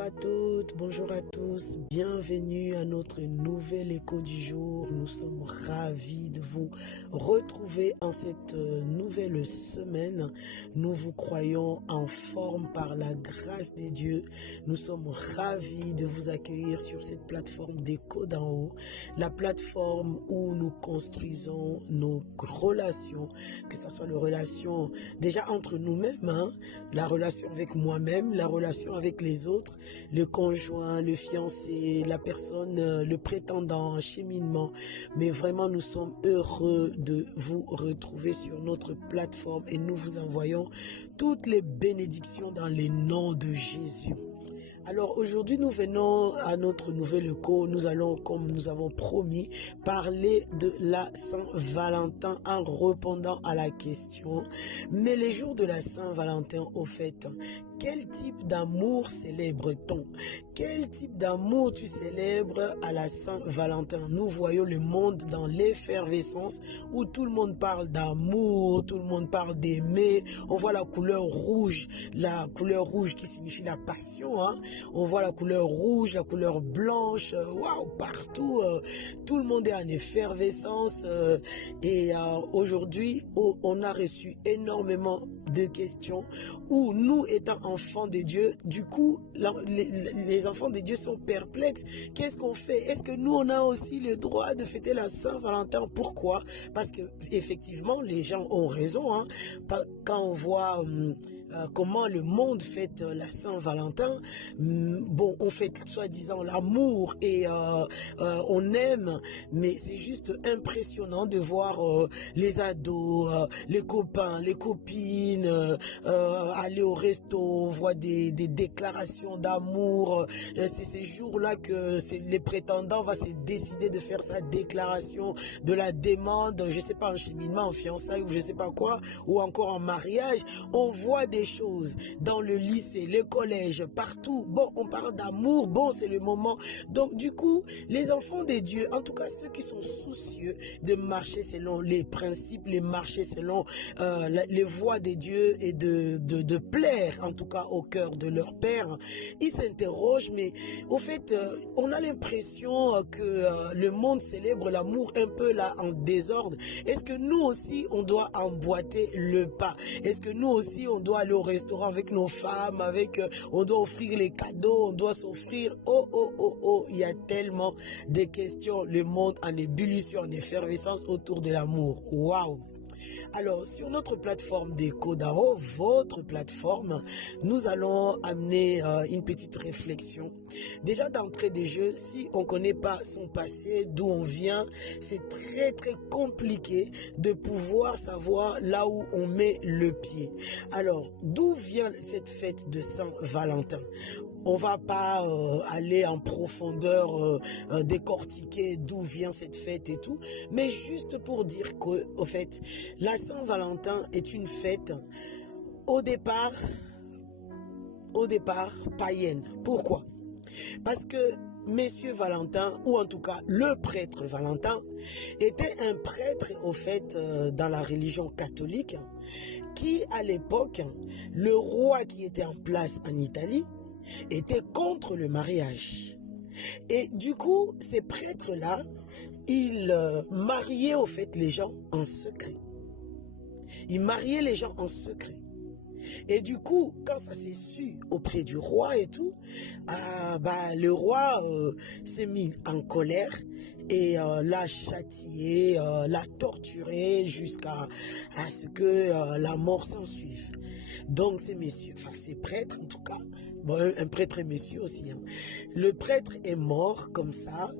Bonjour à toutes, bonjour à tous, bienvenue à notre nouvel écho du jour. Nous sommes ravis de vous retrouver en cette nouvelle semaine. Nous vous croyons en forme par la grâce de Dieu. Nous sommes ravis de vous accueillir sur cette plateforme d'écho d'en haut, la plateforme où nous construisons nos relations, que ce soit les relations déjà entre nous-mêmes, la relation avec moi-même, la relation avec les autres, le conjoint, le fiancé, la personne, le prétendant, en cheminement. Mais vraiment, nous sommes heureux de vous retrouver sur notre plateforme et nous vous envoyons toutes les bénédictions dans les noms de Jésus. Alors aujourd'hui, nous venons à notre nouvel écho. Nous allons, comme nous avons promis, parler de la Saint-Valentin en répondant à la question. Mais les jours de la Saint-Valentin, au fait, quel type d'amour célèbre-t-on? Quel type d'amour tu célèbres à la Saint-Valentin? Nous voyons le monde dans l'effervescence où tout le monde parle d'amour, tout le monde parle d'aimer. On voit la couleur rouge qui signifie la passion. On voit la couleur rouge, la couleur blanche, waouh, partout. Tout le monde est en effervescence. Et aujourd'hui, on a reçu énormément de questions où nous étant enfants de Dieu, du coup, les enfants de Dieu sont perplexes. Qu'est-ce qu'on fait? Est-ce que nous, on a aussi le droit de fêter la Saint-Valentin? Pourquoi? Parce que effectivement, les gens ont raison. Quand on voit comment le monde fête la Saint-Valentin, bon, on fête soi-disant l'amour et on aime, mais c'est juste impressionnant de voir les ados, les copains, les copines, aller au resto, on voit des déclarations d'amour. C'est ces jours-là que les prétendants vont se décider de faire sa déclaration de la demande, je sais pas, en cheminement, en fiançailles ou je sais pas quoi, ou encore en mariage. On voit des choses dans le lycée, le collège, partout. Bon, on parle d'amour, bon, c'est le moment. Donc, du coup, les enfants de Dieu, en tout cas ceux qui sont soucieux de marcher selon les principes, les marcher selon les voies de Dieu et de plaire, en tout cas, au cœur de leur Père, ils s'interrogent, mais au fait, on a l'impression que le monde célèbre l'amour un peu là en désordre. Est-ce que nous aussi, on doit emboîter le pas? Est-ce que nous aussi, on doit aller au restaurant avec nos femmes, on doit offrir les cadeaux, on doit s'offrir? Oh, il y a tellement de questions. Le monde en ébullition, en effervescence autour de l'amour. Waouh! Alors, sur notre plateforme d'écho d'Aro, votre plateforme, nous allons amener une petite réflexion. Déjà d'entrée de jeu, si on ne connaît pas son passé, d'où on vient, c'est très compliqué de pouvoir savoir là où on met le pied. Alors, d'où vient cette fête de Saint-Valentin? On va pas aller en profondeur décortiquer d'où vient cette fête et tout, mais juste pour dire que, au fait, la Saint-Valentin est une fête au départ païenne. Pourquoi? Parce que Monsieur Valentin, ou en tout cas le prêtre Valentin, était un prêtre au fait dans la religion catholique qui à l'époque, le roi qui était en place en Italie, était contre le mariage. Et du coup, ces prêtres-là, ils mariaient au fait les gens en secret. Ils mariaient les gens en secret. Et du coup, quand ça s'est su auprès du roi et tout, le roi s'est mis en colère et l'a châtié, l'a torturé jusqu'à ce que la mort s'en suive. Donc ces messieurs, enfin ces prêtres en tout cas, bon, un prêtre et messieurs aussi, le prêtre est mort comme ça,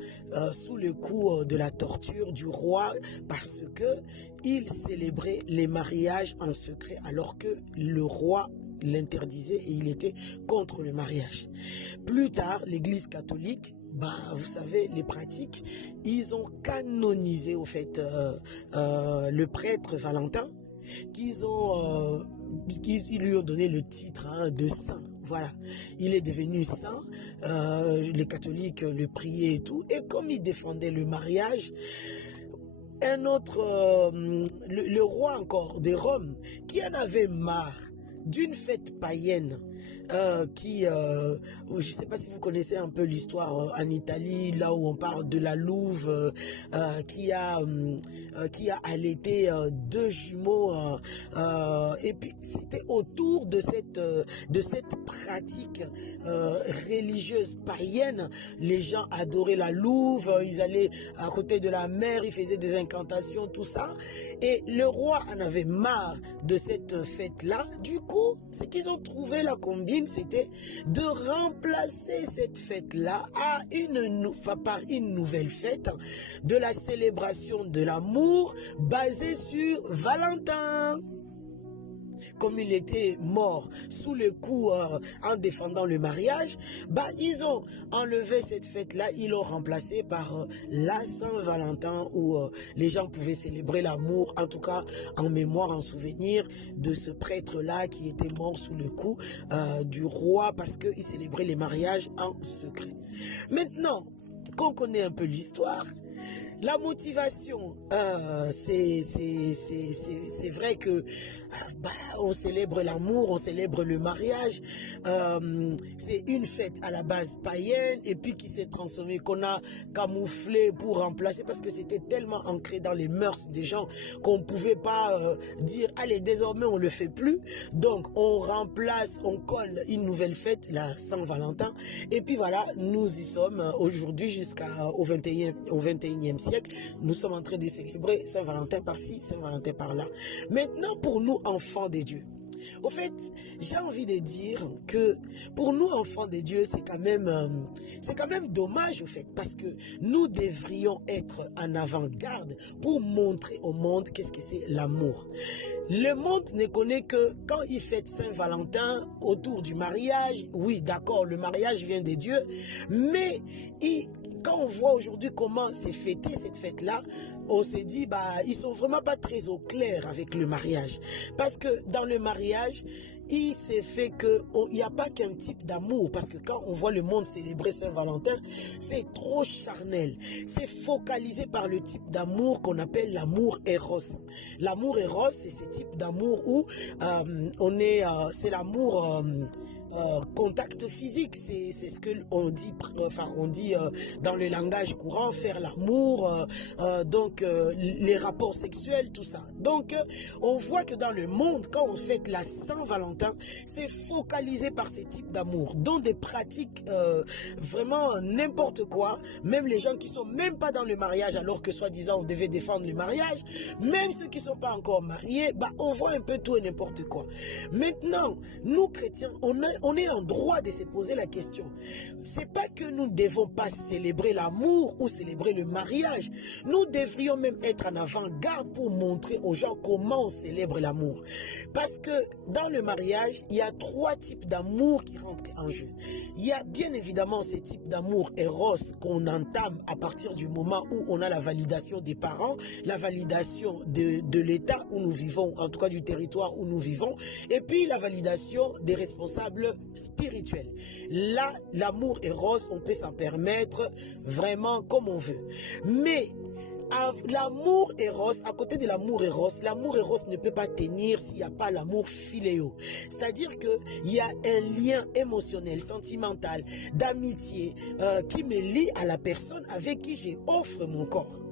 sous le coup de la torture du roi, parce que il célébrait les mariages en secret, alors que le roi l'interdisait et il était contre le mariage. Plus tard, l'Église catholique, vous savez, les pratiques, ils ont canonisé au fait le prêtre Valentin, ils lui ont donné le titre de saint. Voilà, il est devenu saint, les catholiques le priaient et tout, et comme il défendait le mariage, un autre, le roi encore de Rome, qui en avait marre d'une fête païenne je ne sais pas si vous connaissez un peu l'histoire en Italie, là où on parle de la louve qui a allaité deux jumeaux. Et puis, c'était autour de cette pratique religieuse païenne. Les gens adoraient la louve, ils allaient à côté de la mer, ils faisaient des incantations, tout ça. Et le roi en avait marre de cette fête-là. Du coup, ce qu'ils ont trouvé la combine, c'était de remplacer cette fête-là par une nouvelle fête de la célébration de l'amour basée sur Valentin. Comme il était mort sous le coup en défendant le mariage, ils ont enlevé cette fête-là, ils l'ont remplacée par la Saint-Valentin où les gens pouvaient célébrer l'amour, en tout cas en mémoire, en souvenir de ce prêtre-là qui était mort sous le coup du roi parce qu'il célébrait les mariages en secret. Maintenant qu'on connaît un peu l'histoire, la motivation, c'est vrai que on célèbre l'amour, on célèbre le mariage. C'est une fête à la base païenne et puis qui s'est transformée, qu'on a camouflé pour remplacer parce que c'était tellement ancré dans les mœurs des gens qu'on ne pouvait pas dire allez, désormais on le fait plus. Donc on remplace, on colle une nouvelle fête, la Saint-Valentin. Et puis voilà, nous y sommes aujourd'hui jusqu'au 21e siècle. Nous sommes en train de célébrer Saint-Valentin par-ci, Saint-Valentin par-là. Maintenant, pour nous, enfants de Dieu, au fait, j'ai envie de dire que pour nous, enfants de Dieu, c'est quand même dommage, au fait, parce que nous devrions être en avant-garde pour montrer au monde qu'est-ce que c'est l'amour. Le monde ne connaît que quand il fête Saint-Valentin autour du mariage. Oui, d'accord, le mariage vient de Dieu, mais quand on voit aujourd'hui comment c'est fêté cette fête-là, on s'est dit, ils sont vraiment pas très au clair avec le mariage. Parce que dans le mariage, il s'est fait qu'il n'y a pas qu'un type d'amour. Parce que quand on voit le monde célébrer Saint-Valentin, c'est trop charnel. C'est focalisé par le type d'amour qu'on appelle l'amour éros. L'amour éros, c'est ce type d'amour où c'est l'amour... contact physique, c'est ce que on dit, dans le langage courant, faire l'amour, les rapports sexuels, tout ça. Donc on voit que dans le monde, quand on fête la Saint-Valentin, c'est focalisé par ces types d'amour, dont des pratiques vraiment n'importe quoi. Même les gens qui sont même pas dans le mariage, alors que soi-disant on devait défendre le mariage, même ceux qui sont pas encore mariés, on voit un peu tout et n'importe quoi. Maintenant, nous chrétiens, on est en droit de se poser la question. C'est pas que nous ne devons pas célébrer l'amour ou célébrer le mariage. Nous devrions même être en avant-garde pour montrer aux gens comment on célèbre l'amour. Parce que dans le mariage, il y a 3 types d'amour qui rentrent en jeu. Il y a bien évidemment ces types d'amour éros qu'on entame à partir du moment où on a la validation des parents, la validation de l'état où nous vivons, en tout cas du territoire où nous vivons, et puis la validation des responsables spirituels. Là, l'amour éros, on peut s'en permettre vraiment comme on veut. Mais l'amour éros, à côté de l'amour éros ne peut pas tenir s'il n'y a pas l'amour philéo. C'est-à-dire qu'il y a un lien émotionnel, sentimental, d'amitié qui me lie à la personne avec qui j'offre mon corps.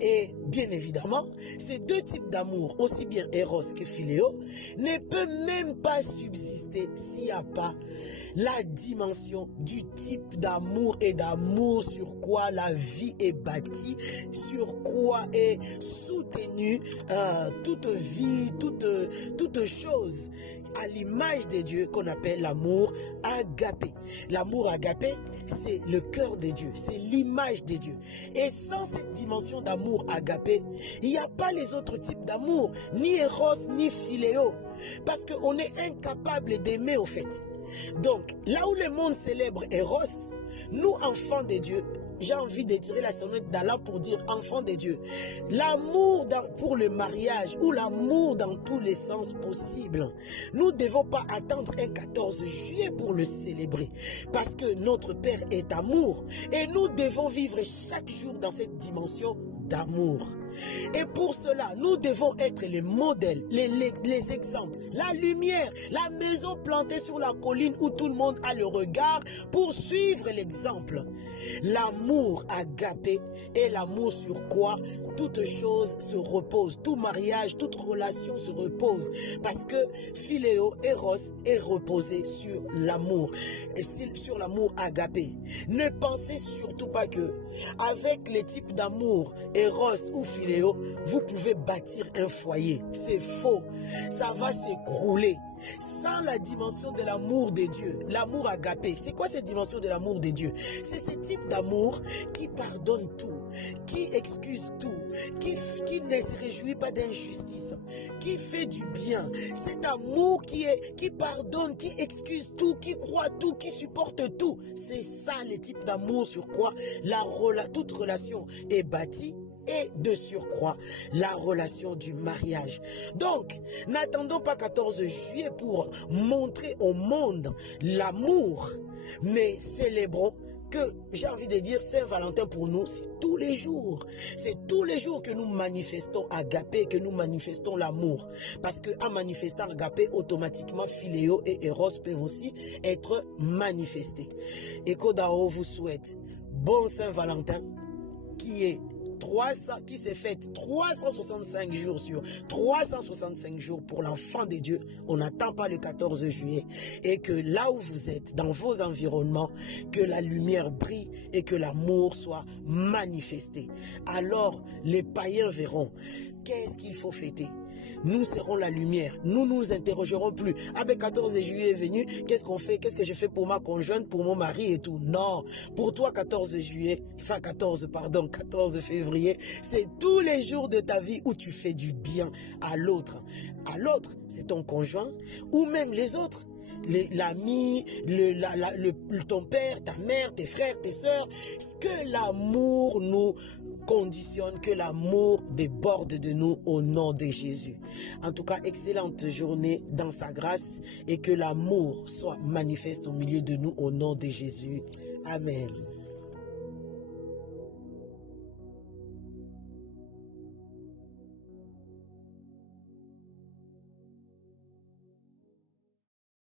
Et bien évidemment, ces 2 types d'amour, aussi bien éros que philéo, ne peuvent même pas subsister s'il n'y a pas la dimension du type d'amour et d'amour sur quoi la vie est bâtie, sur quoi est soutenue toute vie, toute chose à l'image de Dieu qu'on appelle l'amour agapé. L'amour agapé, c'est le cœur de Dieu, c'est l'image de Dieu. Et sans cette dimension d'amour agapé, il n'y a pas les autres types d'amour, ni éros, ni philéo. Parce qu'on est incapable d'aimer au fait. Donc, là où le monde célèbre Eros, nous, enfants de Dieu, j'ai envie de tirer la sonnette d'Allah pour dire enfants de Dieu. L'amour pour le mariage ou l'amour dans tous les sens possibles, nous ne devons pas attendre un 14 juillet pour le célébrer. Parce que notre Père est amour et nous devons vivre chaque jour dans cette dimension d'amour. Et pour cela, nous devons être les modèles, les exemples, la lumière, la maison plantée sur la colline où tout le monde a le regard pour suivre l'exemple. L'amour agapé est l'amour sur quoi toute chose se repose, tout mariage, toute relation se repose. Parce que philéo, Eros, est reposé sur l'amour, sur l'amour agapé. Ne pensez surtout pas que, avec les types d'amour, Eros ou philéo, vous pouvez bâtir un foyer. C'est faux. Ça va s'écrouler. Sans la dimension de l'amour de Dieu, l'amour agapé. C'est quoi cette dimension de l'amour de Dieu? C'est ce type d'amour qui pardonne tout, qui excuse tout, qui ne se réjouit pas d'injustice, qui fait du bien. Cet amour qui pardonne, qui excuse tout, qui croit tout, qui supporte tout. C'est ça le type d'amour sur quoi toute relation est bâtie. Et de surcroît, la relation du mariage. Donc, n'attendons pas 14 juillet pour montrer au monde l'amour, mais célébrons que, j'ai envie de dire, Saint-Valentin pour nous, c'est tous les jours. C'est tous les jours que nous manifestons agapé, que nous manifestons l'amour. Parce qu'en manifestant agapé, automatiquement, philéo et Eros peuvent aussi être manifestés. Echo Dao vous souhaite bon Saint-Valentin qui s'est faite 365 jours sur 365 jours pour l'enfant de Dieu. On n'attend pas le 14 juillet. Et que là où vous êtes, dans vos environnements, que la lumière brille et que l'amour soit manifesté. Alors, les païens verront qu'est-ce qu'il faut fêter. Nous serons la lumière. Nous nous interrogerons plus. Ah ben 14 juillet est venu, qu'est-ce qu'on fait? Qu'est-ce que je fais pour ma conjointe, pour mon mari et tout? Non. Pour toi 14 février, c'est tous les jours de ta vie où tu fais du bien à l'autre. À l'autre, c'est ton conjoint ou même les autres. L'ami, ton père, ta mère, tes frères, tes sœurs. Que l'amour nous conditionne, que l'amour déborde de nous au nom de Jésus. En tout cas, excellente journée dans sa grâce et que l'amour soit manifeste au milieu de nous au nom de Jésus. Amen.